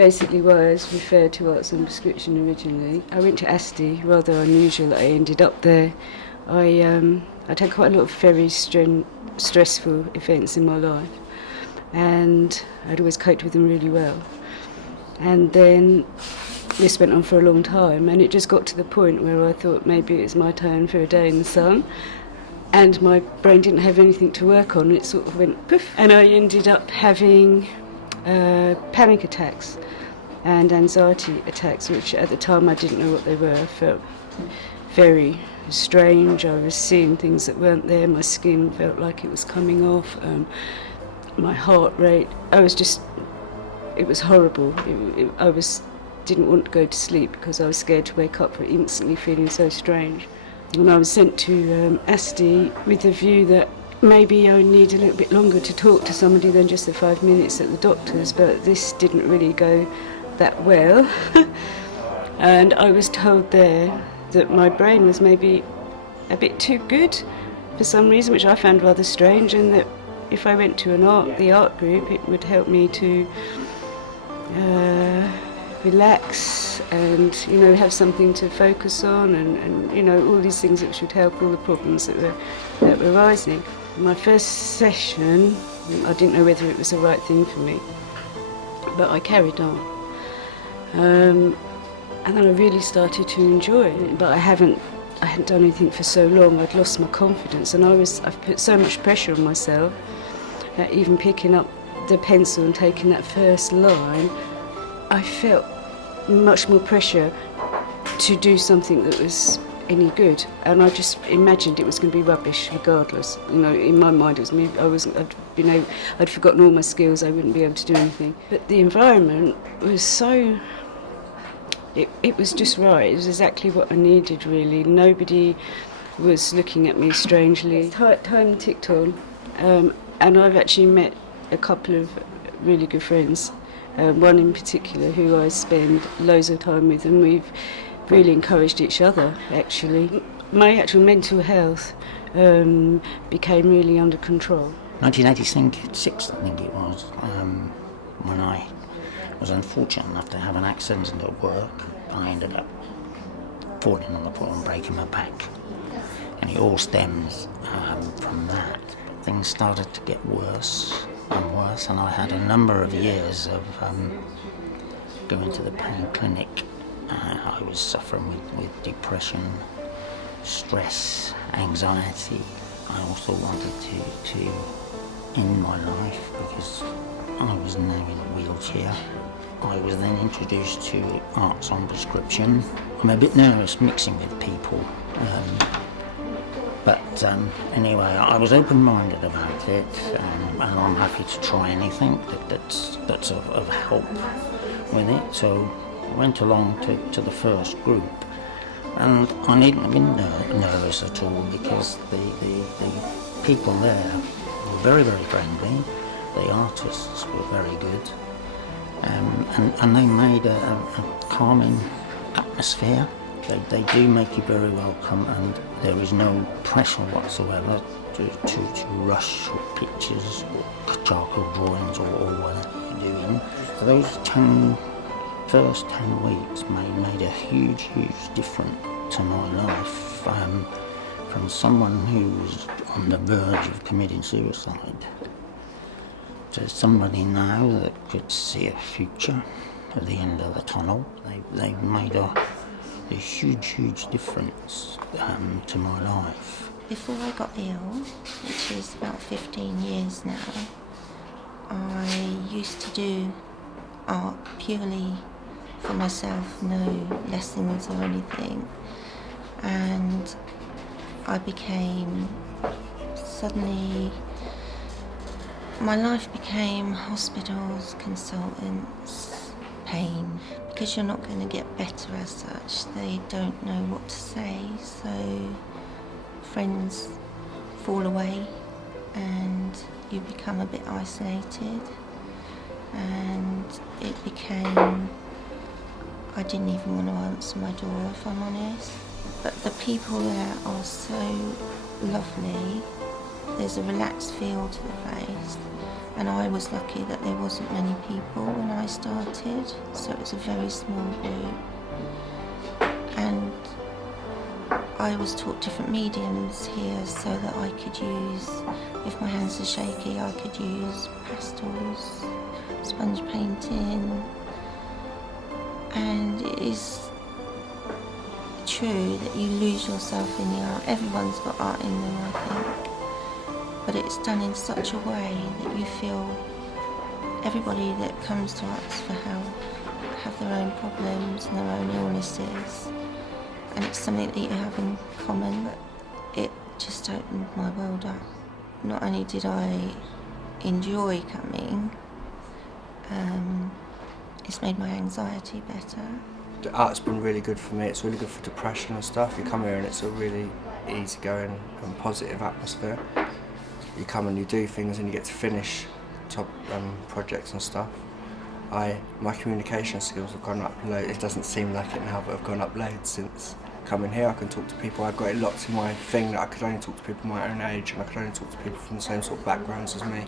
basically was referred to arts on prescription originally. I went to Asti, rather unusual that I ended up there. I'd had quite a lot of very stressful events in my life, and I'd always coped with them really well. And then this went on for a long time, and it just got to the point where I thought maybe it was my turn for a day in the sun, and my brain didn't have anything to work on. It sort of went poof, and I ended up having panic attacks and anxiety attacks, which at the time I didn't know what they were. I felt very strange. I was seeing things that weren't there. My skin felt like it was coming off. My heart rate, it was horrible. Didn't want to go to sleep because I was scared to wake up for instantly feeling so strange. And I was sent to Asti with the view that maybe I would need a little bit longer to talk to somebody than just the 5 minutes at the doctor's, but this didn't really go that well. And I was told there that my brain was maybe a bit too good for some reason, which I found rather strange, and that if I went to the art group, it would help me to relax and, have something to focus on, and all these things which would help all the problems that were rising. My first session, I didn't know whether it was the right thing for me, but I carried on. And then I really started to enjoy it, but I hadn't done anything for so long. I'd lost my confidence, and I've put so much pressure on myself that even picking up the pencil and taking that first line, I felt much more pressure to do something that was any good, and I just imagined it was going to be rubbish regardless. In my mind it was me. I'd forgotten all my skills. I wouldn't be able to do anything. But the environment was so. It was just right. It was exactly what I needed, really. Nobody was looking at me strangely. Time ticked on, and I've actually met a couple of really good friends. One in particular who I spend loads of time with, and we've really encouraged each other, actually. My actual mental health became really under control. 1986, I think it was, when I was unfortunate enough to have an accident at work. I ended up falling on the floor and breaking my back, and it all stems from that. But things started to get worse and worse, and I had a number of years of going to the pain clinic. I was suffering with depression, stress, anxiety. I also wanted to end my life because I was now in a wheelchair. I was then introduced to arts on prescription. I'm a bit nervous mixing with people, but anyway, I was open-minded about it, and I'm happy to try anything that's of help with it. So I went along to the first group, and I needn't have been nervous at all because the people there were very, very friendly. The artists were very good, and they made a calming atmosphere. They do make you very welcome, and there is no pressure whatsoever to rush or pictures or charcoal drawings or whatever you're doing. Those first 10 weeks made a huge difference to my life, from someone who was on the verge of committing suicide to somebody now that could see a future at the end of the tunnel. They've made a huge difference to my life. Before I got ill, which is about 15 years now, I used to do art purely for myself, no lessons or anything, and I became suddenly, my life became hospitals, consultants, pain, because you're not going to get better as such. They don't know what to say, so friends fall away and you become a bit isolated, and it became, I didn't even want to answer my door, if I'm honest. But the people there are so lovely. There's a relaxed feel to the place, And I was lucky that there wasn't many people when I started, so it was a very small group. And I was taught different mediums here so that I could use, if my hands are shaky, I could use pastels, sponge painting. And it is true that you lose yourself in the art. Everyone's got art in them, I think. But it's done in such a way that you feel everybody that comes to us for help have their own problems and their own illnesses. And it's something that you have in common. It just opened my world up. Not only did I enjoy coming, it's made my anxiety better. The art's been really good for me. It's really good for depression and stuff. You come here and it's a really easygoing and positive atmosphere. You come and you do things and you get to finish top projects and stuff. My communication skills have gone up loads. It doesn't seem like it now, but I've gone up loads since coming here. I can talk to people. I've got it locked in my thing that I could only talk to people my own age, and I could only talk to people from the same sort of backgrounds as me.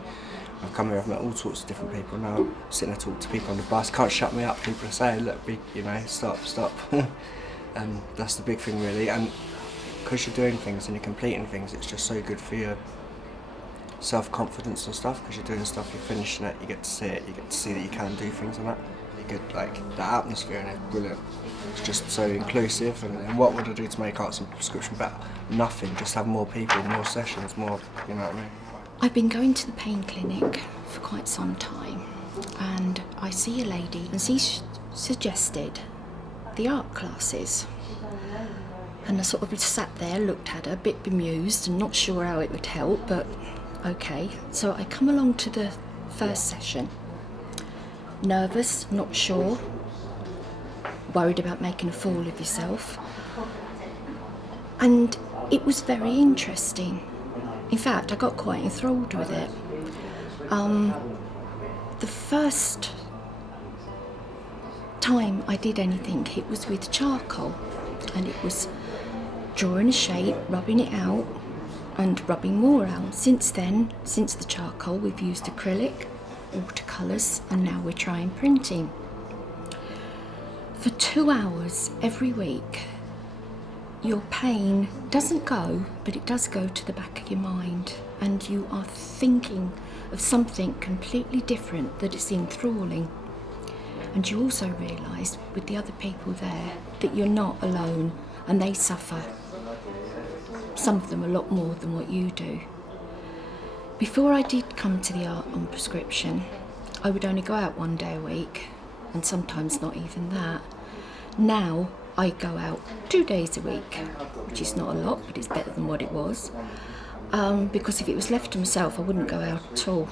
I've come here, I've met all sorts of different people now. I'm sitting there talking to people on the bus, can't shut me up. People are saying, look, stop. And that's the big thing really. And because you're doing things and you're completing things, it's just so good for your self-confidence and stuff, because you're doing stuff, you're finishing it, you get to see it, you get to see that you can do things and that. You get, like, the atmosphere in it, brilliant. It's just so inclusive, and what would I do to make arts and prescription better? Nothing, just have more people, more sessions, more, you know what I mean? I've been going to the pain clinic for quite some time, and I see a lady, and she suggested the art classes. And I sort of sat there, looked at her, a bit bemused and not sure how it would help, but okay. So I come along to the first session, nervous, not sure, worried about making a fool of yourself. And it was very interesting. In fact, I got quite enthralled with it. The first time I did anything, it was with charcoal, and it was drawing a shape, rubbing it out, and rubbing more out. Since then, since the charcoal, we've used acrylic, watercolours, and now we're trying printing. For 2 hours every week, your pain doesn't go, but it does go to the back of your mind, and you are thinking of something completely different that is enthralling. And you also realise with the other people there that you're not alone, and they suffer, some of them a lot more than what you do. Before I did come to the art on prescription, I would only go out 1 day a week, and sometimes not even that. Now I go out 2 days a week, which is not a lot, but it's better than what it was. Because if it was left to myself, I wouldn't go out at all.